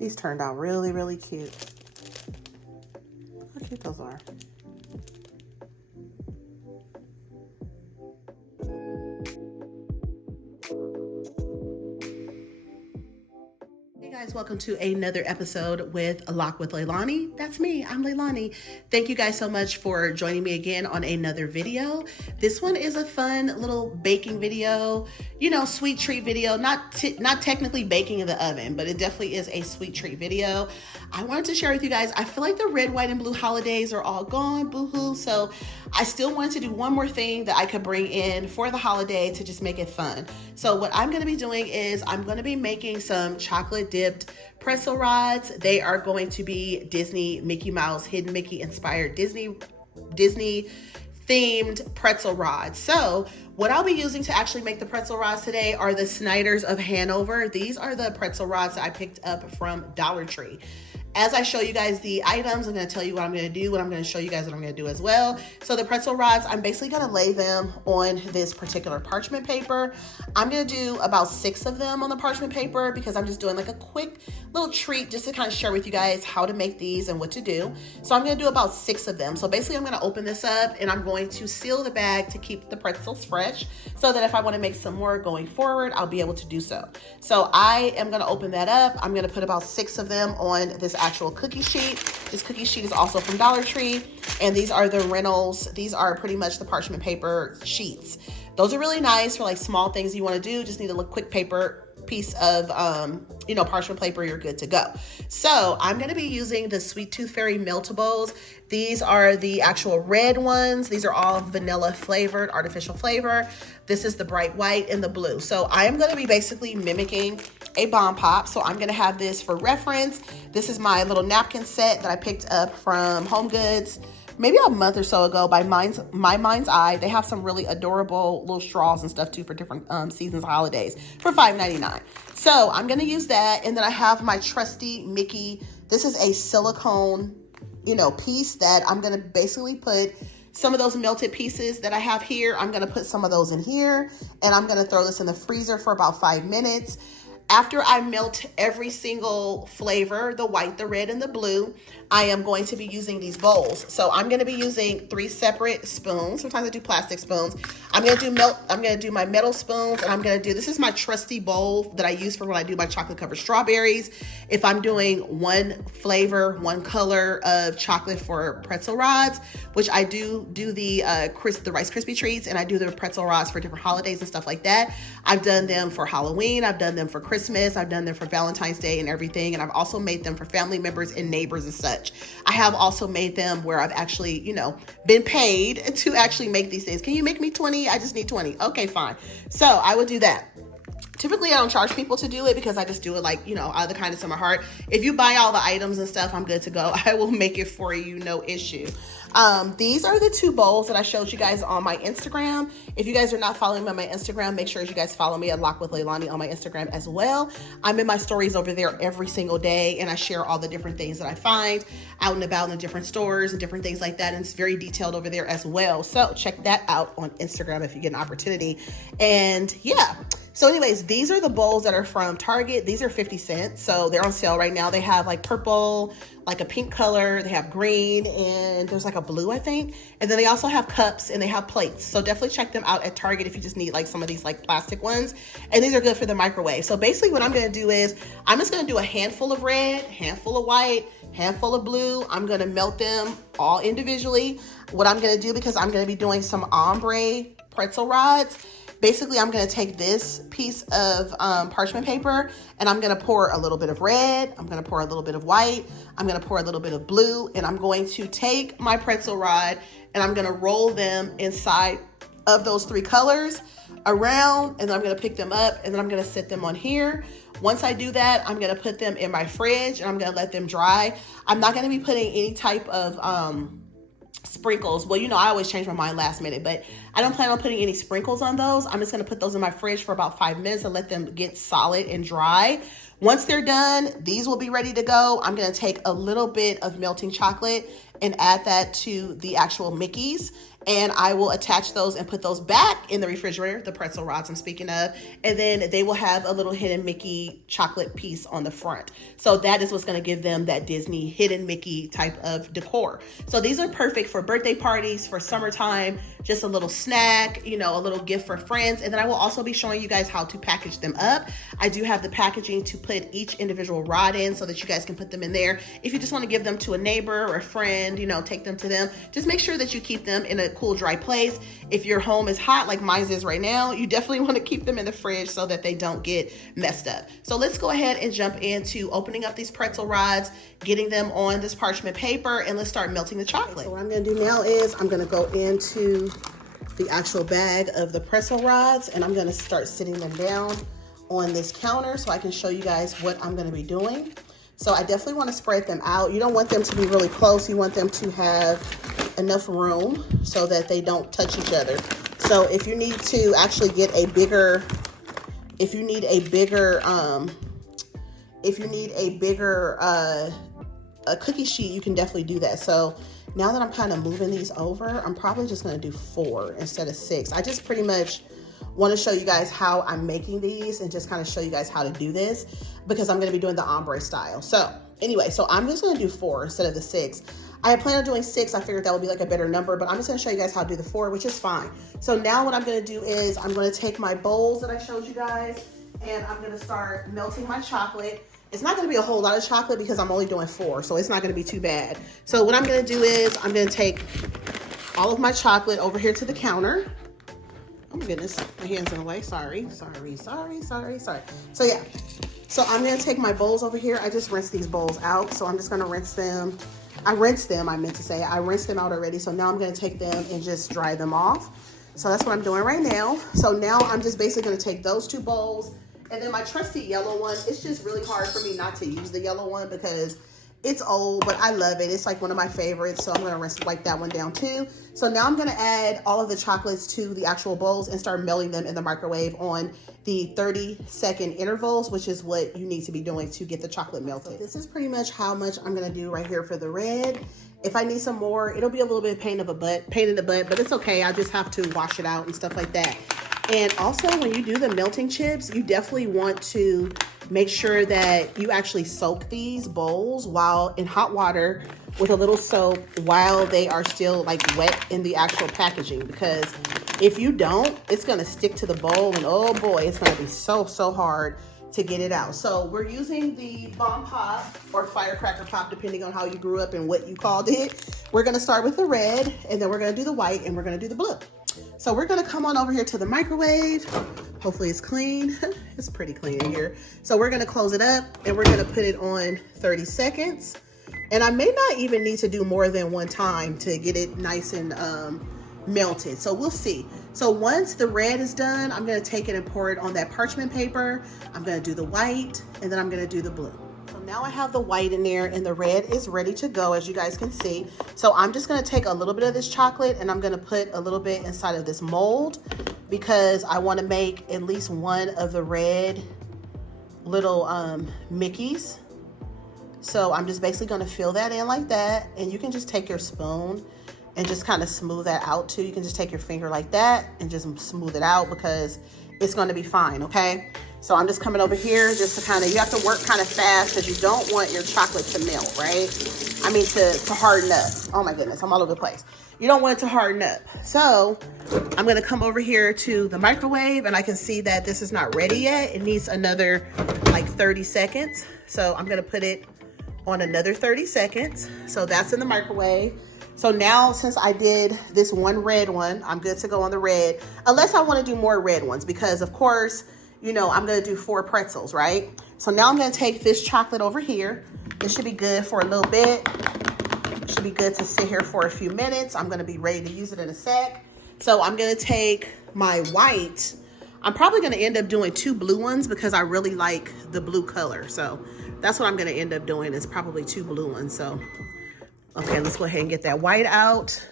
These turned out really, really cute. Look how cute those are. Hey guys, welcome to another episode with A Lock with Leilani. That's me, I'm Leilani. Thank you guys so much for joining me again on another video. This one is a fun little baking video, sweet treat video, not technically baking in the oven, but it definitely is a sweet treat video. I wanted to share with you guys, I feel like the red, white, and blue holidays are all gone, boo-hoo, so I still wanted to do one more thing that I could bring in for the holiday to just make it fun. So what I'm gonna be doing is I'm gonna be making some chocolate dipped pretzel rods. They are going to be Disney, Mickey Mouse, Hidden Mickey inspired Disney themed pretzel rods. So what I'll be using to actually make the pretzel rods today are the Snyder's of Hanover. These are the pretzel rods that I picked up from Dollar Tree. As I show you guys the items, I'm going to tell you what I'm going to do, and I'm going to show you guys what I'm going to do as well. So the pretzel rods, I'm basically going to lay them on this particular parchment paper. I'm going to do about 6 of them on the parchment paper because I'm just doing like a quick little treat just to kind of share with you guys how to make these and what to do. So I'm going to do about 6 of them. So basically I'm going to open this up and I'm going to seal the bag to keep the pretzels fresh so that if I want to make some more going forward, I'll be able to do so. So I am going to open that up. I'm going to put about 6 of them on this actual cookie sheet. This cookie sheet is also from Dollar Tree, and these are the Reynolds. These are pretty much the parchment paper sheets. Those are really nice for like small things you want to do. Just need a little quick paper piece of parchment paper, you're good to go. So I'm going to be using the Sweet Tooth Fairy Meltables. These are the actual red ones. These are all vanilla flavored, artificial flavor. This is the bright white and the blue. So I am going to be basically mimicking a bomb pop. So I'm going to have this for reference. This is my little napkin set that I picked up from Home Goods maybe a month or so ago by My Mind's Eye. They have some really adorable little straws and stuff too for different seasons, holidays for $5.99. So I'm going to use that. And then I have my trusty Mickey. This is a silicone, piece that I'm going to basically put some of those melted pieces that I have here. I'm going to put some of those in here and I'm going to throw this in the freezer for about 5 minutes. After I melt every single flavor, the white, the red, and the blue, I am going to be using these bowls. So I'm going to be using 3 separate spoons. Sometimes I do plastic spoons. I'm going to do my metal spoons, and this is my trusty bowl that I use for when I do my chocolate covered strawberries. If I'm doing one flavor, one color of chocolate for pretzel rods, which I do the Rice Krispie treats, and I do the pretzel rods for different holidays and stuff like that. I've done them for Halloween. I've done them for Christmas. I've done them for Valentine's Day and everything. And I've also made them for family members and neighbors and such. I have also made them where I've actually, been paid to actually make these things. Can you make me 20? I just need 20. Okay, fine. So I would do that. Typically, I don't charge people to do it because I just do it like, out of the kindness of my heart. If you buy all the items and stuff, I'm good to go. I will make it for you, no issue. These are the 2 bowls that I showed you guys on my Instagram. If you guys are not following me on my Instagram, make sure you guys follow me at Lock with Leilani on my Instagram as well. I'm in my stories over there every single day, and I share all the different things that I find out and about in the different stores and different things like that. And it's very detailed over there as well. So check that out on Instagram if you get an opportunity. And yeah. So anyways, these are the bowls that are from Target. These are 50 cents. So they're on sale right now. They have like purple, like a pink color. They have green, and there's like a blue, I think. And then they also have cups and they have plates. So definitely check them out at Target if you just need like some of these like plastic ones. And these are good for the microwave. So basically what I'm going to do is I'm just going to do a handful of red, handful of white, handful of blue. I'm going to melt them all individually. What I'm going to do, because I'm going to be doing some ombre pretzel rods, basically, I'm going to take this piece of parchment paper and I'm going to pour a little bit of red. I'm going to pour a little bit of white. I'm going to pour a little bit of blue. And I'm going to take my pretzel rod and I'm going to roll them inside of those 3 colors around. And then I'm going to pick them up and then I'm going to set them on here. Once I do that, I'm going to put them in my fridge and I'm going to let them dry. I'm not going to be putting any type of sprinkles. Well, I always change my mind last minute, but I don't plan on putting any sprinkles on those. I'm just going to put those in my fridge for about 5 minutes and let them get solid and dry. Once they're done, these will be ready to go. I'm going to take a little bit of melting chocolate and add that to the actual Mickeys. And I will attach those and put those back in the refrigerator, the pretzel rods I'm speaking of. And then they will have a little hidden Mickey chocolate piece on the front. So that is what's going to give them that Disney hidden Mickey type of decor. So these are perfect for birthday parties, for summertime, just a little snack, you know, a little gift for friends. And then I will also be showing you guys how to package them up. I do have the packaging to put each individual rod in so that you guys can put them in there. If you just want to give them to a neighbor or a friend, you know, take them to them, just make sure that you keep them in a cool, dry place. If your home is hot like mine is right now, you definitely want to keep them in the fridge so that they don't get messed up. So let's go ahead and jump into opening up these pretzel rods, getting them on this parchment paper, and let's start melting the chocolate. So what I'm going to do now is I'm going to go into the actual bag of the pretzel rods, and I'm going to start sitting them down on this counter so I can show you guys what I'm going to be doing. So I definitely want to spread them out. You don't want them to be really close. You want them to have enough room so that they don't touch each other. So if you need to actually get a bigger, a cookie sheet, you can definitely do that. So now that I'm kind of moving these over, I'm probably just going to do 4 instead of 6. I just pretty much want to show you guys how I'm making these and just kind of show you guys how to do this, because I'm going to be doing the ombre style. So anyway, so I'm just going to do 4 instead of the 6. I had planned on doing 6. I figured that would be like a better number, but I'm just going to show you guys how to do the 4, which is fine. So now what I'm going to do is I'm going to take my bowls that I showed you guys, and I'm going to start melting my chocolate. It's not going to be a whole lot of chocolate because I'm only doing 4, so it's not going to be too bad. So what I'm going to do is I'm going to take all of my chocolate over here to the counter. Oh my goodness, my hand's in the way. Sorry. So yeah, so I'm gonna take my bowls over here. I just rinsed these bowls out. So I'm just gonna rinse them. I rinsed them out already. So now I'm gonna take them and just dry them off. So that's what I'm doing right now. So now I'm just basically gonna take those 2 bowls, and then my trusty yellow one. It's just really hard for me not to use the yellow one because it's old, but I love it. It's like one of my favorites. So I'm going to wipe that one down too. So now I'm going to add all of the chocolates to the actual bowls and start melting them in the microwave on the 30-second intervals, which is what you need to be doing to get the chocolate melted. So this is pretty much how much I'm going to do right here for the red. If I need some more, it'll be a little bit of pain in the butt, but it's okay. I just have to wash it out and stuff like that. And also when you do the melting chips, you definitely want to make sure that you actually soak these bowls while in hot water with a little soap while they are still like wet in the actual packaging, because if you don't, it's gonna stick to the bowl, and oh boy, it's gonna be so hard to get it out. So we're using the bomb pop or firecracker pop, depending on how you grew up and what you called it. We're gonna start with the red, and then we're gonna do the white, and we're gonna do the blue. So we're gonna come on over here to the microwave. Hopefully it's clean. It's pretty clean in here. So we're gonna close it up, and we're gonna put it on 30 seconds. And I may not even need to do more than one time to get it nice and melted. So we'll see. So once the red is done, I'm gonna take it and pour it on that parchment paper. I'm gonna do the white, and then I'm gonna do the blue. So now I have the white in there, and the red is ready to go, as you guys can see. So I'm just gonna take a little bit of this chocolate, and I'm gonna put a little bit inside of this mold, because I wanna make at least one of the red little Mickeys. So I'm just basically gonna fill that in like that, and you can just take your spoon and just kind of smooth that out too. You can just take your finger like that and just smooth it out, because it's gonna be fine, okay? So I'm just coming over here just to kind of, you have to work kind of fast because you don't want your chocolate to melt, right? I mean to harden up. Oh my goodness, I'm all over the place. You don't want it to harden up. So I'm gonna come over here to the microwave, and I can see that this is not ready yet. It needs another like 30 seconds. So I'm gonna put it on another 30 seconds. So that's in the microwave. So now, since I did this one red one, I'm good to go on the red, unless I want to do more red ones, because of course, you know, I'm going to do 4 pretzels, right? So now I'm going to take this chocolate over here. This should be good for a little bit. It should be good to sit here for a few minutes. I'm going to be ready to use it in a sec. So I'm going to take my white. I'm probably going to end up doing 2 blue ones because I really like the blue color. So that's what I'm going to end up doing, is probably 2 blue ones. So okay, let's go ahead and get that white out.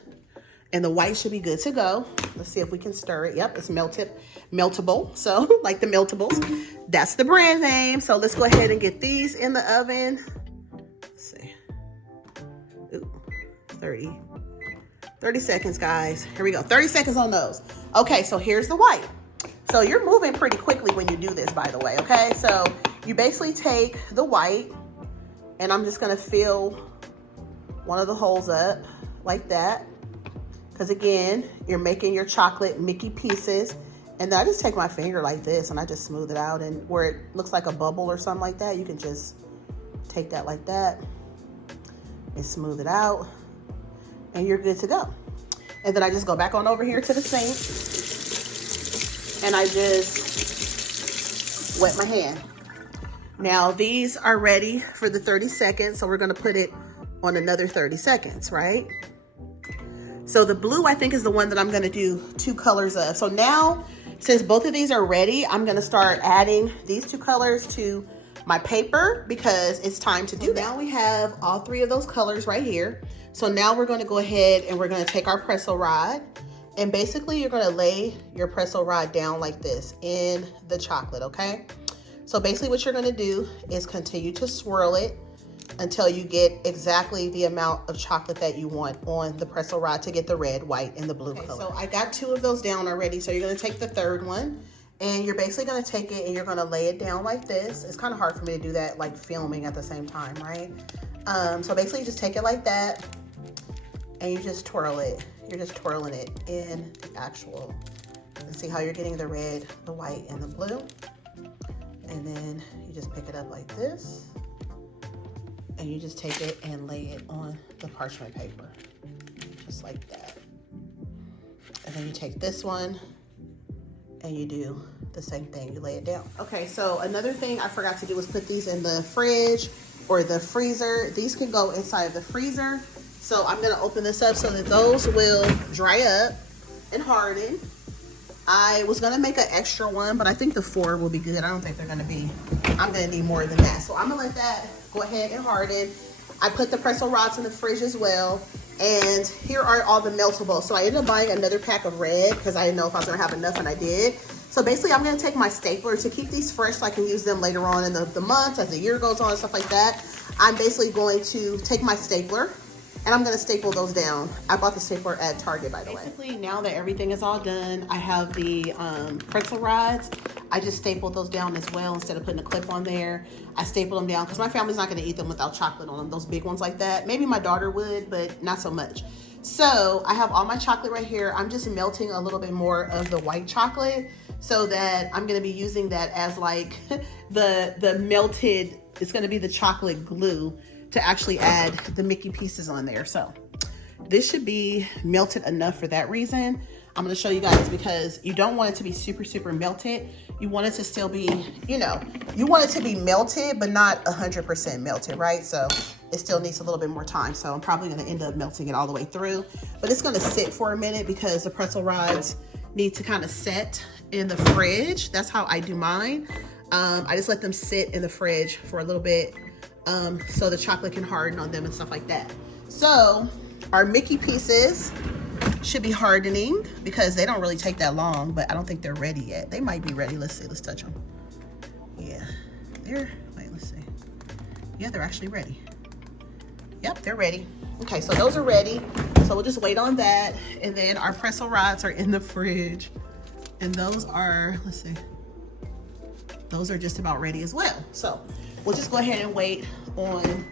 And the white should be good to go. Let's see if we can stir it. Yep, it's meltable. So like the meltables, that's the brand name. So let's go ahead and get these in the oven. Let's see. Ooh, 30 seconds, guys. Here we go. 30 seconds on those. Okay, so here's the white. So you're moving pretty quickly when you do this, by the way, okay? So you basically take the white, and I'm just gonna fill one of the holes up like that. Because again, you're making your chocolate Mickey pieces. And then I just take my finger like this and I just smooth it out. And where it looks like a bubble or something like that, you can just take that like that and smooth it out. And you're good to go. And then I just go back on over here to the sink and I just wet my hand. Now these are ready for the 30 seconds. So we're gonna put it on another 30 seconds, right? So the blue, I think, is the one that I'm gonna do 2 colors of. So now, since both of these are ready, I'm gonna start adding these 2 colors to my paper because it's time to do that. Now we have all 3 of those colors right here. So now we're gonna go ahead and we're gonna take our pretzel rod, and basically you're gonna lay your pretzel rod down like this in the chocolate, okay? So basically what you're gonna do is continue to swirl it until you get exactly the amount of chocolate that you want on the pretzel rod to get the red, white, and the blue color. So I got 2 of those down already. So you're gonna take the 3rd one and you're basically gonna take it and you're gonna lay it down like this. It's kind of hard for me to do that like filming at the same time, right? So basically you just take it like that and you just twirl it. You're just twirling it in the actual, and see how you're getting the red, the white, and the blue. And then you just pick it up like this. And you just take it and lay it on the parchment paper, just like that. And then you take this one and you do the same thing, you lay it down. Okay, so another thing I forgot to do was put these in the fridge or the freezer. These can go inside of the freezer. So I'm gonna open this up so that those will dry up and harden. I was gonna make an extra one, but I think the 4 will be good. I don't think they're gonna be, I'm gonna need more than that. So I'm gonna let that go ahead and harden. I put the pretzel rods in the fridge as well. And here are all the meltables. So I ended up buying another pack of red because I didn't know if I was gonna have enough, and I did. So basically I'm gonna take my stapler to keep these fresh so I can use them later on in the months as the year goes on and stuff like that. I'm basically going to take my stapler and I'm gonna staple those down. I bought the stapler at Target, by the way. Basically, now that everything is all done, I have the pretzel rods. I just stapled those down as well instead of putting a clip on there. I stapled them down because my family's not gonna eat them without chocolate on them, those big ones like that. Maybe my daughter would, but not so much. So I have all my chocolate right here. I'm just melting a little bit more of the white chocolate so that I'm gonna be using that as like the melted, it's gonna be the chocolate glue to actually add the Mickey pieces on there. So this should be melted enough for that reason. I'm gonna show you guys because you don't want it to be super, super melted. You want it to still be, you know, you want it to be melted, but not 100% melted, right? So it still needs a little bit more time. So I'm probably gonna end up melting it all the way through, but it's gonna sit for a minute because the pretzel rods need to kind of set in the fridge. That's how I do mine. I just let them sit in the fridge for a little bit so the chocolate can harden on them and stuff like that. So our Mickey pieces should be hardening because they don't really take that long, but I don't think they're ready yet. They might be ready. Let's see, let's touch them. Yeah, wait, let's see. Yeah, they're actually ready. Yep, they're ready. Okay, so those are ready. So we'll just wait on that. And then our pretzel rods are in the fridge. And those are, let's see, those are just about ready as well. So we'll just go ahead and wait on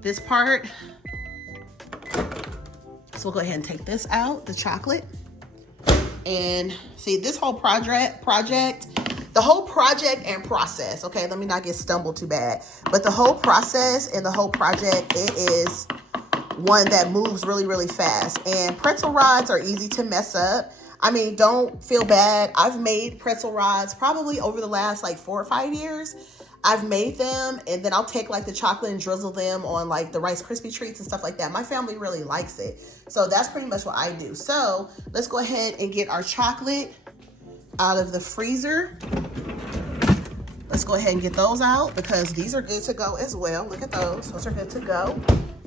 this part. So we'll go ahead and take this out, the chocolate. And see, this whole project, the whole project and process, okay, let me not get stumbled too bad, but the whole process and the whole project, it is one that moves really, really fast. And pretzel rods are easy to mess up. I mean, don't feel bad. I've made pretzel rods probably over the last like 4 or 5 years. I've made them, and then I'll take like the chocolate and drizzle them on like the Rice Krispie treats and stuff like that. My family really likes it. So that's pretty much what I do. So let's go ahead and get our chocolate out of the freezer. Let's go ahead and get those out because these are good to go as well. Look at those, those are good to go.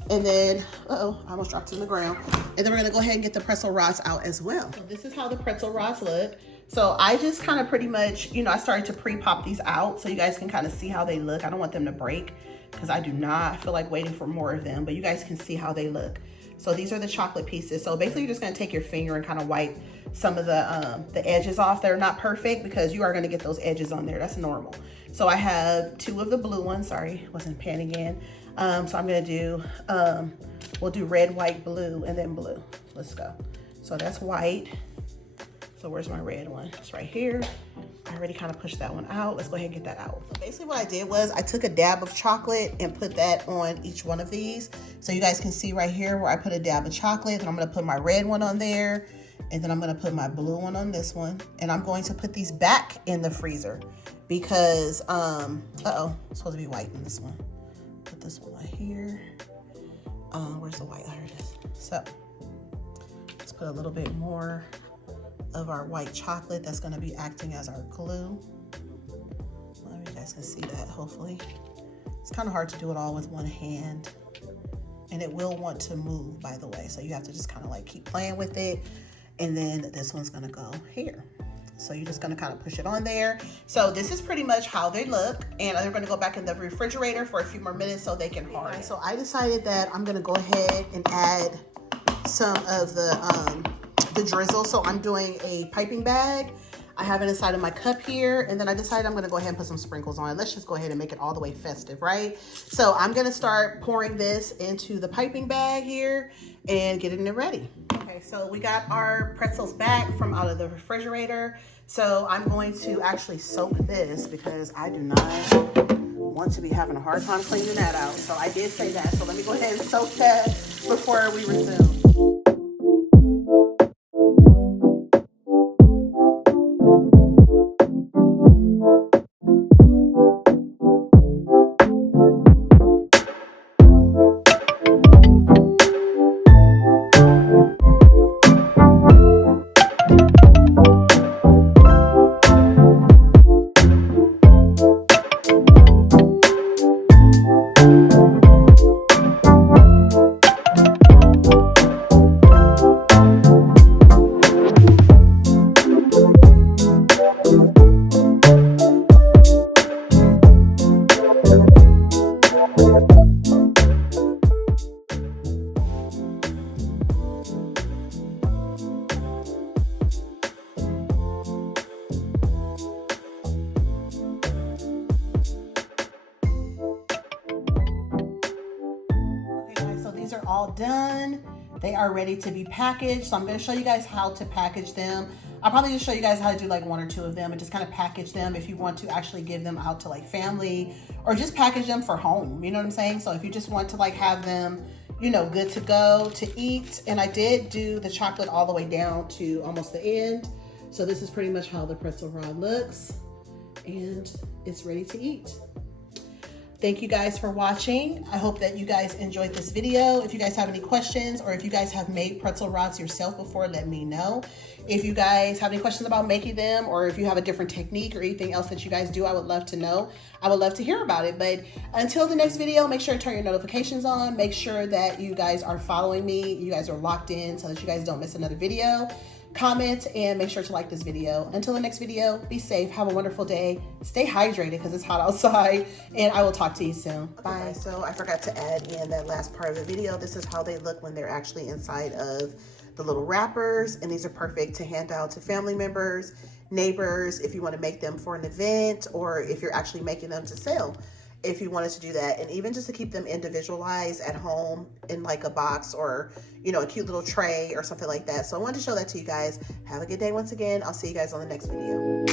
And then, uh-oh, I almost dropped it on the ground. And then we're gonna go ahead and get the pretzel rods out as well. So this is how the pretzel rods look. So I just kind of pretty much, you know, I started to pre-pop these out so you guys can kind of see how they look. I don't want them to break because I do not feel like waiting for more of them, but you guys can see how they look. So these are the chocolate pieces. So basically you're just gonna take your finger and kind of wipe some of the edges off that are not perfect, because you are gonna get those edges on there. That's normal. So I have 2 of the blue ones. Sorry, wasn't panning in. So I'm gonna do, we'll do red, white, blue, and then blue. Let's go. So that's white. So where's my red one? It's right here. I already kind of pushed that one out. Let's go ahead and get that out. So basically what I did was I took a dab of chocolate and put that on each one of these. So you guys can see right here where I put a dab of chocolate, and I'm gonna put my red one on there, and then I'm gonna put my blue one on this one. And I'm going to put these back in the freezer because, it's supposed to be white in this one. Put this one right here. Where's the white? There it is. So let's put a little bit more of our white chocolate that's going to be acting as our glue. Well, you guys can see that, hopefully. It's kind of hard to do it all with one hand, and it will want to move, by the way, so you have to just kind of like keep playing with it. And then this one's going to go here. So you're just going to kind of push it on there. So this is pretty much how they look, and they're going to go back in the refrigerator for a few more minutes so they can harden. So I decided that I'm going to go ahead and add some of the drizzle. So I'm doing a piping bag. I have it inside of my cup here, and then I decided I'm gonna go ahead and put some sprinkles on it. Let's just go ahead and make it all the way festive, right? So I'm gonna start pouring this into the piping bag here and getting it ready. Okay, so we got our pretzels back from out of the refrigerator. So I'm going to actually soak this because I do not want to be having a hard time cleaning that out. So I did say that. So let me go ahead and soak that before we resume. These are all done. They are ready to be packaged. So I'm going to show you guys how to package them. I'll probably just show you guys how to do like 1 or 2 of them and just kind of package them if you want to actually give them out to like family, or just package them for home. You know what I'm saying? So if you just want to like have them, you know, good to go to eat. And I did do the chocolate all the way down to almost the end. So this is pretty much how the pretzel rod looks, and it's ready to eat. Thank you guys for watching. I hope that you guys enjoyed this video. If you guys have any questions, or if you guys have made pretzel rods yourself before, let me know. If you guys have any questions about making them, or if you have a different technique or anything else that you guys do, I would love to know. I would love to hear about it. But until the next video, make sure to turn your notifications on. Make sure that you guys are following me. You guys are locked in so that you guys don't miss another video. Comment and make sure to like this video. Until the next video, be safe, have a wonderful day, stay hydrated because it's hot outside, and I will talk to you soon. Bye. So I forgot to add in that last part of the video. This is how they look when they're actually inside of the little wrappers, and these are perfect to hand out to family members, neighbors, if you want to make them for an event, or if you're actually making them to sell, if you wanted to do that, and even just to keep them individualized at home in like a box, or you know, a cute little tray or something like that. So I wanted to show that to you guys. Have a good day once again. I'll see you guys on the next video.